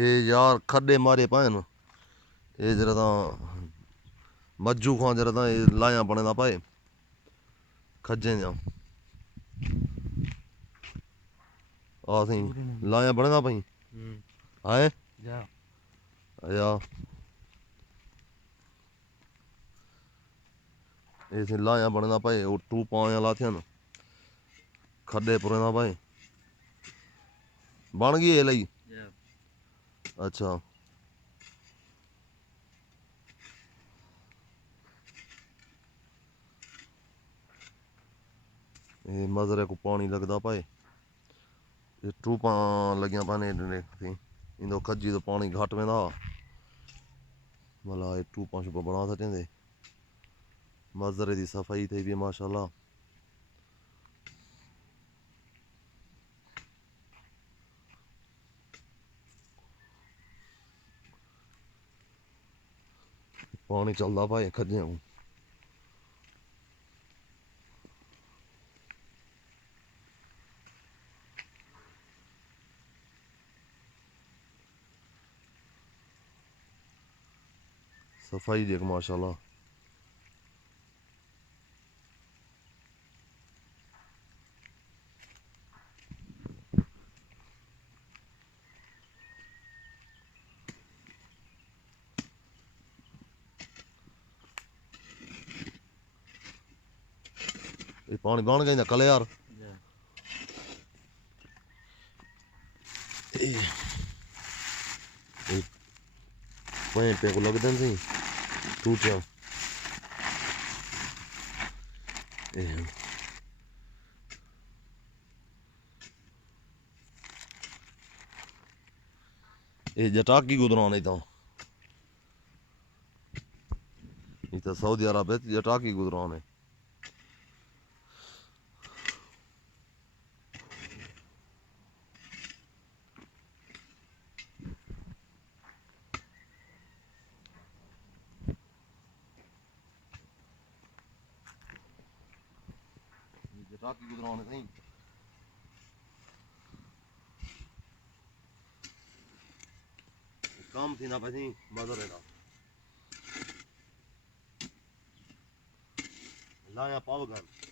ये यार खड्डे मारे पाए न ये जरा ता मज्जू खां जरा ता ये लाया बने दा पाए खज्जें जा आसी लाया बने दा भाई आए या ये लाया बने दा भाई वो टू पाया लाथियां न खड्डे पुरे दा भाई बन गई है लई अच्छा ये मजरे को पानी लगदा भाई ये टूपा लगियां पाने इंदो खज्जी तो पानी घट वेंदा भला ये टूपा शुपा बना सकेंदे मजरे दी सफाई थी भी माशाल्लाह पानी चलदा भाई खज्जें को सफाई देख माशाल्लाह ये पानी बन गया कल यार पे को लगदे सी टूटिया ये जटाकी गुजरान है तो सऊदी अरब है जटाकी गुजरान है जटाकी गुजरान है सही काम थी ना भाई मजर है लाया पाव घर